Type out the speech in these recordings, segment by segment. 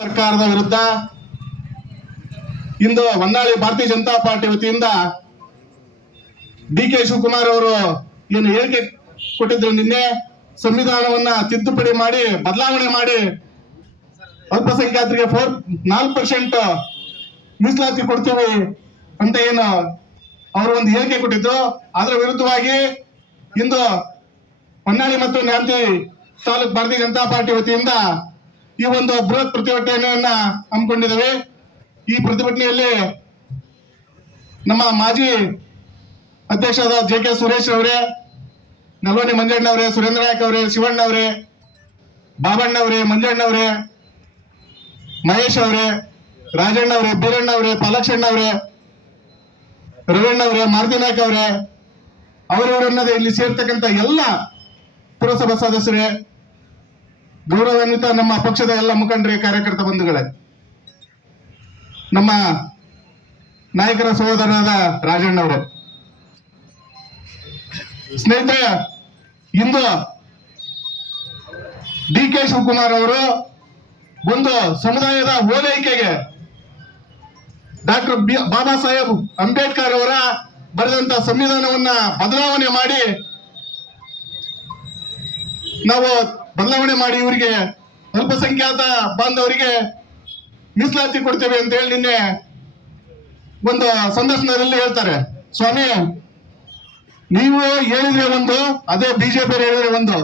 ಸರ್ಕಾರದ ವಿರುದ್ಧ ಇಂದು ಹೊನ್ನಾಳಿ ಭಾರತೀಯ ಜನತಾ ಪಾರ್ಟಿ ವತಿಯಿಂದ ಡಿ ಕೆ ಶಿವಕುಮಾರ್ ಅವರು ಏನು ಹೇಳಿಕೆ ಕೊಟ್ಟಿದ್ರು ನಿನ್ನೆ, ಸಂವಿಧಾನವನ್ನ ತಿದ್ದುಪಡಿ ಮಾಡಿ, ಬದಲಾವಣೆ ಮಾಡಿ ಅಲ್ಪಸಂಖ್ಯಾತರಿಗೆ ಫೋರ್, ನಾಲ್ಕು ಪರ್ಸೆಂಟ್ ಮೀಸಲಾತಿ ಕೊಡ್ತೀವಿ ಅಂತ ಏನು ಅವರು ಒಂದು ಹೇಳಿಕೆ ಕೊಟ್ಟಿದ್ರು. ಅದರ ವಿರುದ್ಧವಾಗಿ ಇಂದು ಹೊನ್ನಾಳಿ ಮತ್ತು ನ್ಯಾಮತಿ ತಾಲೂಕ್ ಭಾರತೀಯ ಜನತಾ ಪಾರ್ಟಿ ವತಿಯಿಂದ ಈ ಒಂದು ಬೃಹತ್ ಪ್ರತಿಭಟನೆಯನ್ನ ಹಮ್ಮಿಕೊಂಡಿದ್ದೇವೆ. ಈ ಪ್ರತಿಭಟನೆಯಲ್ಲಿ ನಮ್ಮ ಮಾಜಿ ಅಧ್ಯಕ್ಷರಾದ ಜೆ ಕೆ ಸುರೇಶ್ ಅವರೇ ಮಂಜಣ್ಣ ಅವರೇ ಸುರೇಂದ್ರ ನಾಯಕ್ ಅವರೇ, ಶಿವಣ್ಣ ಅವರೇ, ಬಾಬಣ್ಣ ಅವರೇ, ಮಂಜಣ್ಣ ಅವರೇ, ಮಹೇಶ್ ಅವರೇ, ರಾಜಣ್ಣ ಅವರೇ, ಬೀರಣ್ಣ ಅವರೇ, ಪಾಲಕ್ಷಣ್ಣ ಅವರೇ, ರವಿಣ್ಣ ಅವರೇ, ಮಾರುತಿ ನಾಯಕ್ ಅವರೇ, ಅವರವರನ್ನದೇ ಇಲ್ಲಿ ಸೇರ್ತಕ್ಕಂಥ ಎಲ್ಲ ಪುರಸಭಾ ಸದಸ್ಯರೇ ಗೌರವಾನ್ವಿತ ನಮ್ಮ ಪಕ್ಷದ ಎಲ್ಲ ಮುಖಂಡರೇ, ಕಾರ್ಯಕರ್ತ ಬಂಧುಗಳೇ. ನಮ್ಮ ನಾಯಕರ ಸಹೋದರನಾದ ರಾಜಣ್ಣ ಅವರೇ ಸ್ನೇಹಿತರೆ, ಇಂದು ಡಿ ಕೆ ಶಿವಕುಮಾರ್ ಅವರು ಒಂದು ಸಮುದಾಯದ ಓಲೈಕೆಗೆ ಡಾಕ್ಟರ್ ಬಾಬಾ ಸಾಹೇಬ್ ಅಂಬೇಡ್ಕರ್ ಅವರ ಬರೆದಂತ ಸಂವಿಧಾನವನ್ನ ಬದಲಾವಣೆ ಮಾಡಿ ನಾವು ಬದಲಾವಣೆ ಮಾಡಿ ಇವರಿಗೆ ಅಲ್ಪಸಂಖ್ಯಾತ ಬಾಂಧವರಿಗೆ ಮೀಸಲಾತಿ ಕೊಡ್ತೇವೆ ಅಂತ ಹೇಳಿ ನಿನ್ನೆ ಒಂದು ಸಂದರ್ಶನದಲ್ಲಿ ಹೇಳ್ತಾರೆ. ಸ್ವಾಮಿ, ನೀವು ಹೇಳಿದ್ರೆ ಒಂದು, ಅದೇ ಬಿಜೆಪಿ ಹೇಳಿದ್ರೆ ಒಂದು.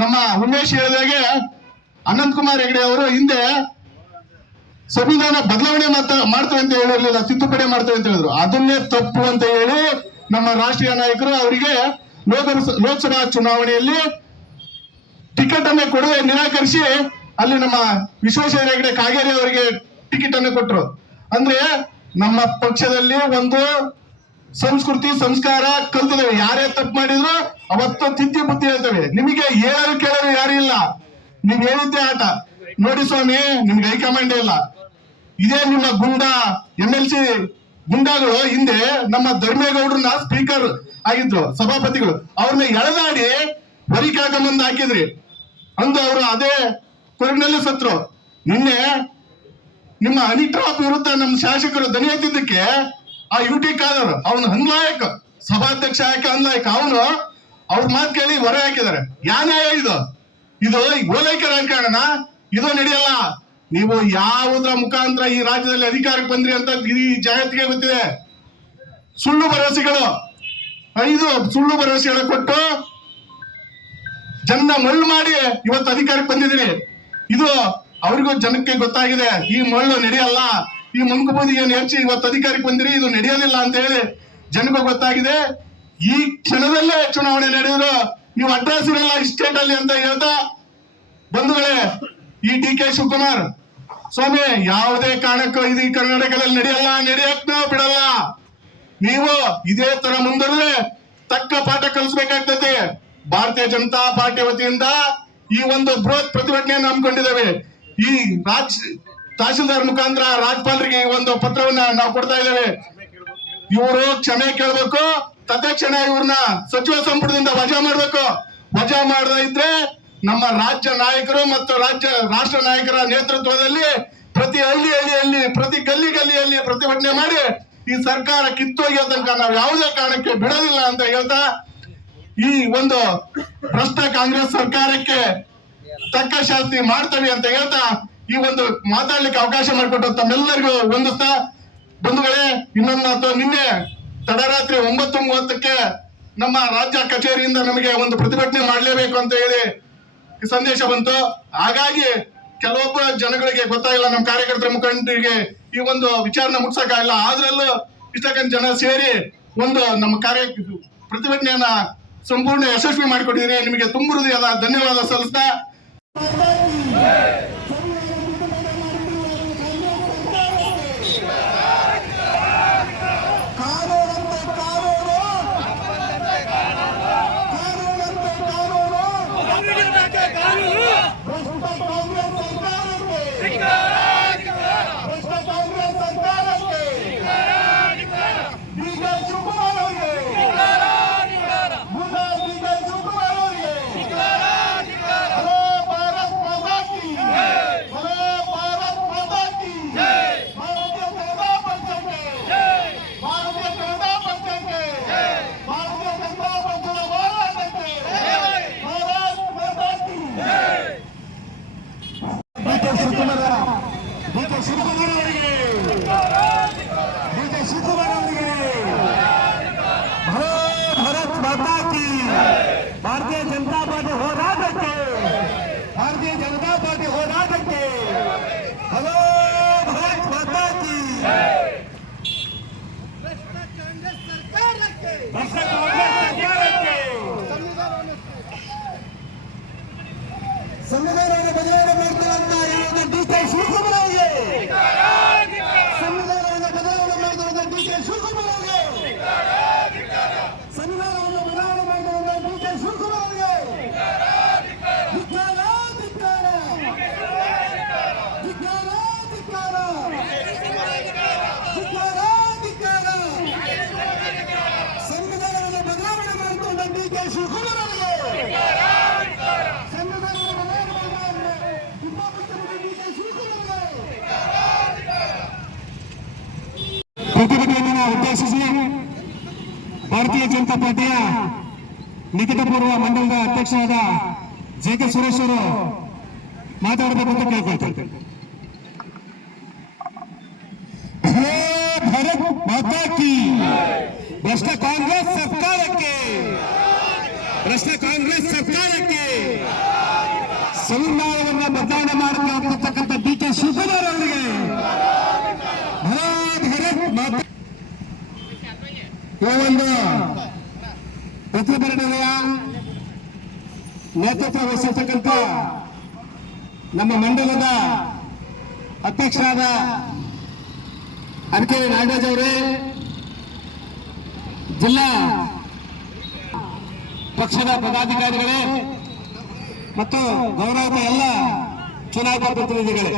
ನಮ್ಮ ಉಮೇಶ್ ಹೇಳಿದಾಗೆ ಅನಂತ್ ಕುಮಾರ್ ಹೆಗಡೆ ಅವರು ಹಿಂದೆ ಸಂವಿಧಾನ ಬದಲಾವಣೆ ಮಾಡ್ತಾ ಮಾಡ್ತೇವೆ ಅಂತ ಹೇಳಿರ್ಲಿಲ್ಲ, ತಿದ್ದುಪಡಿ ಮಾಡ್ತೇವೆ ಅಂತ ಹೇಳಿದ್ರು. ಅದನ್ನೇ ತಪ್ಪು ಅಂತ ಹೇಳಿ ನಮ್ಮ ರಾಷ್ಟ್ರೀಯ ನಾಯಕರು ಅವರಿಗೆ ಲೋಕ ಲೋಕಸಭಾ ಚುನಾವಣೆಯಲ್ಲಿ ಟಿಕೆಟ್ ಅನ್ನು ಕೊಡುವ ನಿರಾಕರಿಸಿ ಅಲ್ಲಿ ನಮ್ಮ ವಿಶ್ವೇಶ್ವರ ಹೆಗಡೆ ಕಾಗೇರಿ ಅವರಿಗೆ ಟಿಕೆಟ್ ಅನ್ನು ಕೊಟ್ಟರು ಅಂದ್ರೆ ನಮ್ಮ ಪಕ್ಷದಲ್ಲಿ ಒಂದು ಸಂಸ್ಕೃತಿ, ಸಂಸ್ಕಾರ ಕಲ್ತಿದ್ದೇವೆ ಯಾರೇ ತಪ್ಪು ಮಾಡಿದ್ರು ಅವತ್ತು ತಿದ್ದಿ ಬುದ್ಧಿ ಹೇಳ್ತೇವೆ. ನಿಮಗೆ ಹೇಳಲು ಕೇಳಲು ಯಾರು ಇಲ್ಲ. ನೀವ್ ಹೇಳಿದ್ದೆ ಆಟ. ನೋಡಿ ಸ್ವಾಮಿ, ನಿಮ್ಗೆ ಹೈಕಮಾಂಡ್ ಇಲ್ಲ. ಇದೇ ನಿಮ್ಮ ಗುಂಡ, ಎಂ ಎಲ್ ಸಿ ಗುಂಡಾಗಳು ಹಿಂದೆ ನಮ್ಮ ಧರ್ಮೇಗೌಡ್ರನ್ನ ಸ್ಪೀಕರ್ ಆಗಿದ್ರು, ಸಭಾಪತಿಗಳು. ಅವ್ರನ್ನ ಎಳೆದಾಡಿ ಮುಂದೆ ಹಾಕಿದ್ರಿ. ಅಂದು ಅವರು ಅದೇ ಕೊರಗಿನಲ್ಲಿ ಸತ್ರು. ನಿನ್ನೆ ನಿಮ್ಮ ಅನಿಟ್ರಾಪ್ ವಿರುದ್ಧ ನಮ್ಮ ಶಾಸಕರು ದನಿ ಎತ್ತಿದ್ದಕ್ಕೆ ಆ ಯು ಟಿ ಖಾದರ್, ಅವನು ಅನ್ಲಾಯಕ ಸಭಾಧ್ಯಕ್ಷ ಯಾಕೆ ಅನ್ಲಾಯಕ ಅವನು ಅವ್ರ ಮಾತು ಕೇಳಿ ಹೊರ ಹಾಕಿದ್ದಾರೆ. ಯಾ ನ್ಯಾಯ ಇದು? ಇದು ಓಲೈಕೆ ರಾಜಕಾರಣ, ಇದು ನಡೆಯಲ್ಲ. ನೀವು ಯಾವುದ್ರ ಮುಖಾಂತರ ಈ ರಾಜ್ಯದಲ್ಲಿ ಅಧಿಕಾರಕ್ಕೆ ಬಂದ್ರಿ ಅಂತ ಇಡೀ ಜಗತ್ತಿಗೆ ಗೊತ್ತಿದೆ. ಸುಳ್ಳು ಭರವಸೆಗಳು. ಐದು ಸುಳ್ಳು ಭರವಸೆಗಳ ಕೊಟ್ಟು ಜನ ಮರಳು ಮಾಡಿ ಇವತ್ತು ಅಧಿಕಾರಕ್ಕೆ ಬಂದಿದ್ದೀರಿ ಇದು ಅವ್ರಿಗೂ ಜನಕ್ಕೆ ಗೊತ್ತಾಗಿದೆ, ಈ ಮಳ್ಳು ನಡೆಯಲ್ಲ. ಈ ಮಂಕುಬೂದಿ ಏನು ಹೆಚ್ಚಿ ಇವತ್ತು ಅಧಿಕಾರಕ್ಕೆ ಬಂದಿರಿ, ಇದು ನಡೆಯೋದಿಲ್ಲ ಅಂತ ಹೇಳಿ ಜನಗೂ ಗೊತ್ತಾಗಿದೆ. ಈ ಕ್ಷಣದಲ್ಲೇ ಚುನಾವಣೆ ನಡೆದ್ರು. ನೀವು ಅಡ್ರೆಸ್ ಇರಲ್ಲ ಈ ಸ್ಟೇಟ್ ಅಲ್ಲಿ ಅಂತ ಹೇಳ್ತಾ ಬಂಧುಗಳೇ, ಈ ಡಿ ಕೆ ಶಿವಕುಮಾರ್, ಸ್ವಾಮಿ, ಯಾವುದೇ ಕಾರಣಕ್ಕೂ ಇದು ಈ ಕರ್ನಾಟಕದಲ್ಲಿ ನಡೆಯಲ್ಲ ನಡೆಯಕ್ ಬಿಡಲ್ಲ. ನೀವು ಇದೇ ತರ ಮುಂದರಿದ್ರೆ ತಕ್ಕ ಪಾಠ ಕಲಿಸ್ಬೇಕಾಗ್ತದೆ. ಭಾರತೀಯ ಜನತಾ ಪಾರ್ಟಿ ವತಿಯಿಂದ ಈ ಒಂದು ಬೃಹತ್ ಪ್ರತಿಭಟನೆಯನ್ನು ಹಮ್ಮಿಕೊಂಡಿದ್ದೇವೆ. ಈ ರಾಜ್ ತಹಶೀಲ್ದಾರ್ ಮುಖಾಂತರ ರಾಜ್ಪಾಲರಿಗೆ ಈ ಒಂದು ಪತ್ರವನ್ನ ನಾವು ಕೊಡ್ತಾ ಇದ್ದೇವೆ. ಇವರು ಕ್ಷಮೆ ಕೇಳಬೇಕು. ತತ್ಕ್ಷಣ ಇವ್ರನ್ನ ಸಚಿವ ಸಂಪುಟದಿಂದ ವಜಾ ಮಾಡಬೇಕು. ವಜಾ ಮಾಡದ ಇದ್ರೆ ನಮ್ಮ ರಾಜ್ಯ ನಾಯಕರು ಮತ್ತು ರಾಜ್ಯ, ರಾಷ್ಟ್ರ ನಾಯಕರ ನೇತೃತ್ವದಲ್ಲಿ ಪ್ರತಿ ಹಳ್ಳಿ ಹಳ್ಳಿಯಲ್ಲಿ, ಪ್ರತಿ ಗಲ್ಲಿ ಗಲ್ಲಿಯಲ್ಲಿ ಪ್ರತಿಭಟನೆ ಮಾಡಿ ಈ ಸರ್ಕಾರ ಕಿತ್ತೋಗಿ ತನಕ ನಾವು ಯಾವುದೇ ಕಾರಣಕ್ಕೆ ಬಿಡೋದಿಲ್ಲ ಅಂತ ಹೇಳ್ತಾ ಈ ಒಂದು ಭ್ರಷ್ಟ ಕಾಂಗ್ರೆಸ್ ಸರ್ಕಾರಕ್ಕೆ ತಕ್ಕ ಶಾಸ್ತಿ ಮಾಡ್ತೇವೆ ಅಂತ ಹೇಳ್ತಾ ಈ ಒಂದು ಮಾತಾಡ್ಲಿಕ್ಕೆ ಅವಕಾಶ ಮಾಡಿಕೊಟ್ಟು ತಮ್ಮೆಲ್ಲರಿಗೂ ವಂದಿಸ್ತಾ ಬಂಧುಗಳೇ, ಇನ್ನೊಂದು ಮಾತು. ನಿನ್ನೆ ತಡರಾತ್ರಿ ಒಂಬತ್ತು ಮೂವತ್ತಕ್ಕೆ ನಮ್ಮ ರಾಜ್ಯ ಕಚೇರಿಯಿಂದ ನಮಗೆ ಒಂದು ಪ್ರತಿಭಟನೆ ಮಾಡಲೇಬೇಕು ಅಂತ ಹೇಳಿ ಸಂದೇಶ ಬಂತು. ಹಾಗಾಗಿ ಕೆಲವೊಬ್ಬ ಜನಗಳಿಗೆ ಗೊತ್ತಾಗಿಲ್ಲ, ನಮ್ಮ ಕಾರ್ಯಕರ್ತರ ಮುಖಂಡರಿಗೆ ಈ ಒಂದು ವಿಚಾರನ ಇಲ್ಲ ಆದ್ರಲ್ಲೂ ಇಷ್ಟಕ್ಕಂತ ಜನ ಸೇರಿ ಒಂದು ನಮ್ಮ ಕಾರ್ಯ ಪ್ರತಿಭಟನೆಯನ್ನ ಸಂಪೂರ್ಣ ಯಶಸ್ವಿ ಮಾಡಿಕೊಟ್ಟಿದ್ದೀರಿ. ನಿಮಗೆ ತುಂಬ ಹೃದಯದ ಧನ್ಯವಾದ ಸಲ್ಲಿಸ್ತಾ ಕಾನೂನಂತೆ ಕಾನೂನು ಕಾನೂನಂತೆ ಕಾನೂನು ಕಾನೂನಿಗೆ ಕಾನೂನು ಭ್ರಷ್ಟ ಕಾಂಗ್ರೆಸ್ ಸರ್ಕಾರಕ್ಕೆ ಭ್ರಷ್ಟ ಕಾಂಗ್ರೆಸ್ ಸರ್ಕಾರಕ್ಕೆ ಡಿ ಕೆ ಶಿವಕುಮಾರ್ ಅವರಿಗೆ ಮುಂದೆ ಡಿ ಕೆ ಶಿವಕುಮಾರ್ ಅವರಿಗೆ ಹಲೋ ಭಾರತ್ ಮಾತಾ ಕಿ ಭಾರತೀಯ ಜನತಾ ಪಾರ್ಟಿ ಹೋರಾಟಕ್ಕೆ ಭಾರತೀಯ ಜನತಾ ಪಾರ್ಟಿ ಹೋರಾಟಕ್ಕೆ ಹಲೋ ಭಾರತ್ ಮಾತಾ ಕಿ ಭ್ರಷ್ಟ ಕಾಂಗ್ರೆಸ್ ಸರ್ಕಾರಕ್ಕೆ ಸಂವಿಧಾನವನ್ನು ಬದಲಾವಣೆ ಮಾಡ್ತಾರೆ ಅಂತ ಹೇಳುವಂತ ಡಿ ಕೆ ಶಿವಕುಮಾರ್ ಅವರಿಗೆ ಸಂವಿಧಾನವನ್ನು ಬದಲಾವಣೆ ಮಾಡಿರುವಂತ ಡಿ ಕೆ ಶಿವಕುಮಾರ್ ಅವರಿಗೆ ಸಂವಿಧಾನವನ್ನು ಬದಲಾವಣೆ ಮಾಡಿರುವಂತ ಡಿ ಕೆ ಶಿವಕುಮಾರ್ ಅವರಿಗೆ ಧಿಕ್ಕಾರ, ಧಿಕ್ಕಾರ. ಧಿಕ್ಕಾರ, ಧಿಕ್ಕಾರ. ಧಿಕ್ಕಾರ, ಧಿಕ್ಕಾರ. ಸಂವಿಧಾನವನ್ನು ಬದಲಾವಣೆ ಮಾಡಿಕೊಂಡ ಡಿ ಕೆ ಶಿವಕುಮಾರ್ ಅವರಿಗೆ ಸಂವಿಧಾನವನ್ನು ಬದಲಾವಣೆ ಮಾಡಿಕೊಂಡ ಉಪಮುಖ್ಯಮಂತ್ರಿ ಡಿ ಕೆ ಶಿವಕುಮಾರ್ ಅವರಿಗೆ ಪ್ರತಿಭಟನೆಯನ್ನು ಉದ್ದೇಶಿಸಿ ಭಾರತೀಯ ಜನತಾ ಪಾರ್ಟಿಯ ನಿಕಟಪೂರ್ವ ಮಂಡಲದ ಅಧ್ಯಕ್ಷರಾದ ಜೆ ಕೆ ಸುರೇಶ್ ಅವರು ಮಾತಾಡಬೇಕು ಅಂತ ಕೇಳ್ಕೊಳ್ತಾರೆ ಹೇ ಭರತ್ ಮಾತಾ ಕಿ ಭ್ರಷ್ಟ ಕಾಂಗ್ರೆಸ್ ಸರ್ಕಾರಕ್ಕೆ ಭ್ರಷ್ಟ ಕಾಂಗ್ರೆಸ್ ಸರ್ಕಾರಕ್ಕೆ ಸಂವಿಧಾನವನ್ನ ಬದಲಾವಣೆ ಮಾಡಬೇಕಾಗಿರ್ತಕ್ಕಂಥ ಡಿ ಕೆ ಶಿವಕುಮಾರ್ ಅವರಿಗೆ ಭರತ್ ಭರತ್ ಮಾತಾ ಈ ಒಂದು ಪ್ರತಿಭಟನೆಯ ನೇತೃತ್ವ ವಹಿಸಿರ್ತಕ್ಕಂಥ ನಮ್ಮ ಮಂಡಲದ ಅಧ್ಯಕ್ಷರಾದ ಅಡಿಕೆ ನಾಗರಾಜ್ ಅವರೇ, ಜಿಲ್ಲಾ ಪಕ್ಷದ ಪದಾಧಿಕಾರಿಗಳೇ ಮತ್ತು ಗೌರವದ ಎಲ್ಲ ಚುನಾಯಿತ ಪ್ರತಿನಿಧಿಗಳೇ.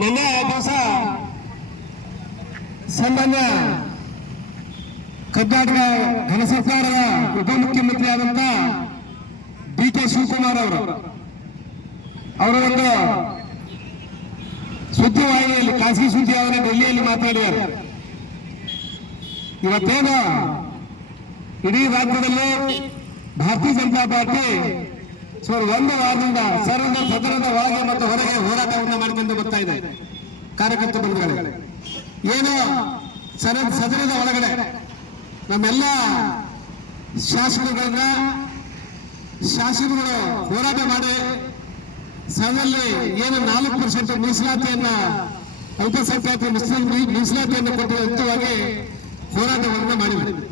ನಿನ್ನೆ ದಿವಸ ಸಾಮಾನ್ಯ ಕರ್ನಾಟಕ ಘನ ಸರ್ಕಾರದ ಉಪಮುಖ್ಯಮಂತ್ರಿ ಆದಂತ ಡಿ ಕೆ ಶಿವಕುಮಾರ್ ಅವರು, ಅವರ ಒಂದು ಸುದ್ದಿವಾಹಿನಿಯಲ್ಲಿ ಖಾಸಗಿ ಸುದ್ದಿಯಾವನ್ನ ಡೆಲ್ಲಿಯಲ್ಲಿ ಮಾತನಾಡಿದ್ದಾರೆ. ಇವತ್ತೇನು ಇಡೀ ರಾಜ್ಯದಲ್ಲಿ ಭಾರತೀಯ ಜನತಾ ಪಾರ್ಟಿ ಸುಮಾರು ಒಂದು ವಾರದಿಂದ ಸರ್ವದ ಸದನದ ಒಳಗೆ ಮತ್ತು ಹೊರಗೆ ಹೋರಾಟವನ್ನು ಮಾಡಿಕೊಂಡು ಬರ್ತಾ ಇದೆ ಕಾರ್ಯಕರ್ತ ಬಂಧುಗಳೇ. ಏನು? ಸರ ಸದನದ ಒಳಗಡೆ. ನಮ್ಮೆಲ್ಲ ಶಾಸಕರುಗಳನ್ನ ಶಾಸಕರುಗಳು ಹೋರಾಟ ಮಾಡಿ ಸದನದಲ್ಲಿ ಏನು ನಾಲ್ಕು ಪರ್ಸೆಂಟ್ ಮೀಸಲಾತಿಯನ್ನ, ಅಲ್ಪಸಂಖ್ಯಾತ ಮುಸ್ಲಿಂ ಮೀಸಲಾತಿಯನ್ನು ವ್ಯಕ್ತವಾಗಿ ಹೋರಾಟವನ್ನು ಮಾಡಿದ್ರು